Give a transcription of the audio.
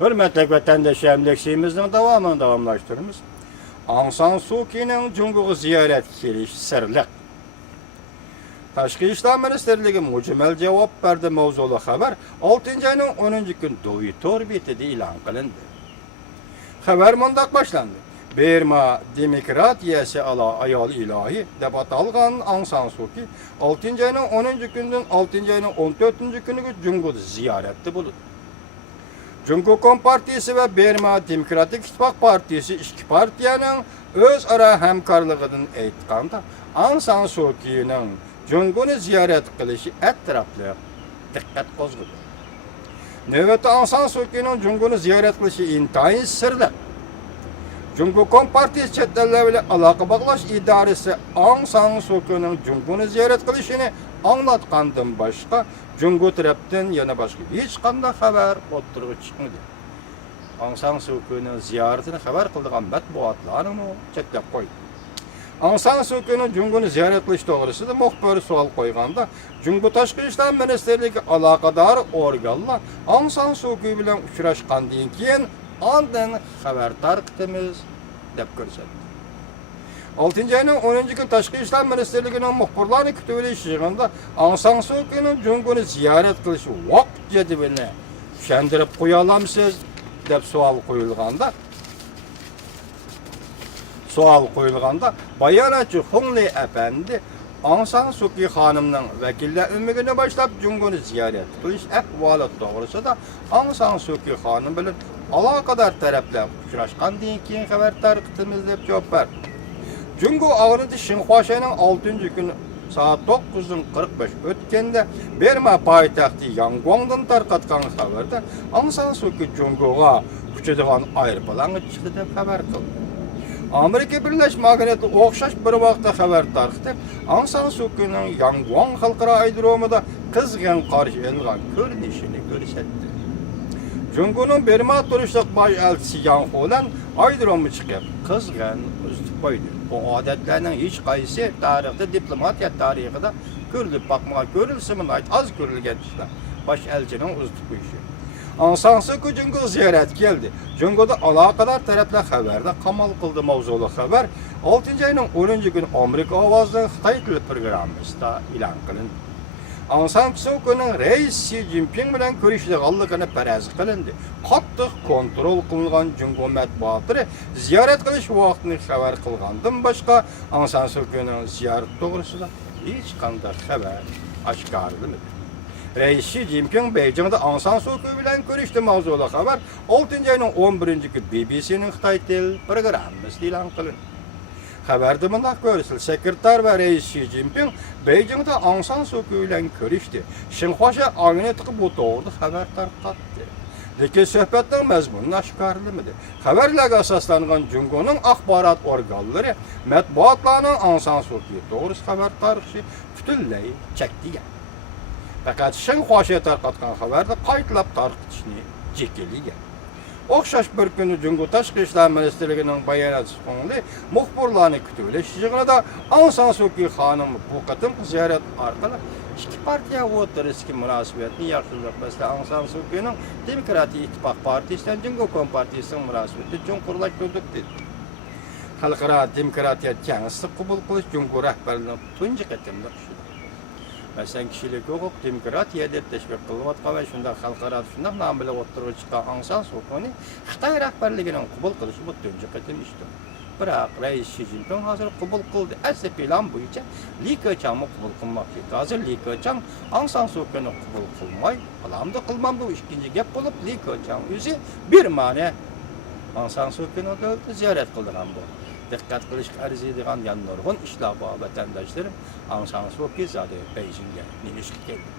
Hürmetli vatandaş emleksiğimizin devamını davamlaştırırız. Aung San Suu Kyi'nin Cumhur'u ziyaret keliş sırlık. Tashqi ishlar ministrligi mujmal javob berdi mavzuli xabar 6 ayning 10 kun Twitter betida e'lon qilindi. Xabar mundaq boshlandi. Burma demokratiyasi ala ayol ilohi deb atalgan Aung San Suu Kyi 6 ayning 10 kundan 6 ayning 14 kuniga Cumhur'u ziyoratda bo'ldi. Cumhur Kompartiyasi ve Burma Demokratik İttifak Partiyasi ikki partiyaning o'zaro hamkorligidan aytganda Aung San Suu Kyi'ning Cumhur'u ziyorat qilishi atrofli diqqat qo'zg'adi. Navbatda Aung San Suu Kyi'ning Cumhur'u ziyorat qilishi intayin sirli. Cumhur Kompartiyasi chet ellar bilan aloqa bog'lash idorasi Aung San Suu Kyi'ning Cumhur'u ziyorat qilishini anlatgandan boshqa Cumhur tarafdan yana boshqa hech qanday xabar o'ttirib chiqmadi. Aung San Suu Kyi'ning ziyoratini xabar qilgan matbuotlarni chetlab qo'ydi. Aung San Suu Kyi'ning Cumhur'u ziyorat qilish to'g'risida muxbir savol qo'yganda, Cumhur Tashqi ishlar ministrligi aloqador organlar Aung San Suu Kyi bilan uchrashgandan keyin ondan xabar tarqatamiz deb ko'rsatdi. 6 ayning 10 kun Tashqi ishlar ministrligining muxbirlarni kutib olish yig'inida Aung San Suu Kyi'ning Cumhur'u ziyorat qilishi vaqt jadvalini tushuntirib qo'ya olamsiz deb savol qo'yilganda bayonotchi Hongli Efendi Aung San Suu Kyi xonimning vakillar umigini boshlab Cumhur'u ziyorat qilish ahvoli to'g'risida Aung San Suu Kyi xonim bilan aloqador taraflar uchrashgandan keyin xabar tarqatamiz deb javob berdi. Cumhur ağrıdı Xinhuaşa'nın 6. günü saat 9:45 ötkende Burma payitaxtı Yangon'dan tarqatgan xabarda Aung San Suu Kyi Cumhur'a uçadigan aeroplanı chiqdi deb xabar qildi. Amerika Birleşmiş Kralliyati o'xshash bir vaqtda xabar tarqatib, Aung San Suu Kyi'ning Yangon xalqaro aerodromida qizg'in qarshi olgan ko'rinishini ko'rsatdi. Cumhur'un Burma turishliq bosh elchisi Yang Holan aerodromga chiqib, qizg'in uzatib qo'ydi. Bu odatlarning hech qaysi tarixda, diplomatiya tarixida ko'rilib bakmagan, ko'rilsin az ko'rilgan ishlar. Bosh elchining uzatib qo'yishi. Aung San Suu Kyi Cumhur'a ziyorat keldi. Cumhur'da aloqador taraflar xabarda qamal qildi mavzuli xabar 6 ayning 10 kuni Amerika ovozining Xitoy tili programmasida e'lon qilindi. Aung San Suu Kyi'ning Reis Xi Jinping bilan ko'rishganligini faraz qilindi. Qattiq kontrol qilingan Cumhur matbuotlari ziyorat qilish vaqtini xabar qilgandan boshqa Aung San Suu Kyi'ning ziyorat to'g'risida hech qanday xabar oshkorlanmadi. Reis Xi Jinping Beijingda Aung San Suu Kyi bilan ko'rishdi mavzuli xabar 6 ayning 11 kuni BBC'ning Xitoy tili programmasida e'lon qilindi. Xabarda bunday ko'rsatildi. Sekretar va Reis Xi Jinping Beijingda Aung San Suu Kyi bilan ko'rishdi. Xinhua agentliği bu to'g'rida xabar tarqatdi. Lekin suhbatning mazmuni oshkorlanmadi. Xabarlarga asoslangan Cumhur'ning axborot organlari matbuotlarning Aung San Suu Kyi to'g'risida xabar tarqatishi butunlay chekdigan. Faqat Xinhua tarqatgan xabarda qaytlab tarqatishni cheklagan. O'xshash bir kuni Cumhur Tashqi ishlar ministrligining bayonotchisi Hongli muxbirlarni kutib olish yig'inida Aung San Suu Kyi xonim bu qatim ziyorat orqali ikki partiya o'rtasidagi munosabatni yaxshilashda Aung San Suu Kyi'ning Demokratik İttifak Partiyasidan Cumhur Kompartiyasining munosabatini chuqurlashtirdik dedi. Xalqaro demokratiya kengashini qabul qilish Cumhur rahbarining tunji qatimda ishidi. Masalan, kishilik huquq, demokratiya deb tashviq qilayotgan va shunda xalqaro shunday nom bilan o'ttirib chiqqan Aung San Suu Kyi'ni Xitoy rahbarligining qabul qilishi bu tunji qatim ishdir. Biroq Reis Xi Jinping hozir qabul qildi. Asli plan bo'yicha Li Keqiangni qabul qilmoqchi. Hozir Li Keqiang Aung San Suu Kyi'ni qabul qilmay, alamda qilmam bu ikkinchi gap bo'lib, Li Keqiang o'zi bir ma'no Aung San Suu Kyi'ni ziyorat qildigan bu. Dikkat qilish arziydigan yan nurg'un ishlar bor vatandoshlar Aung San Suu Kyi zodi Beijingga nima ish qildi.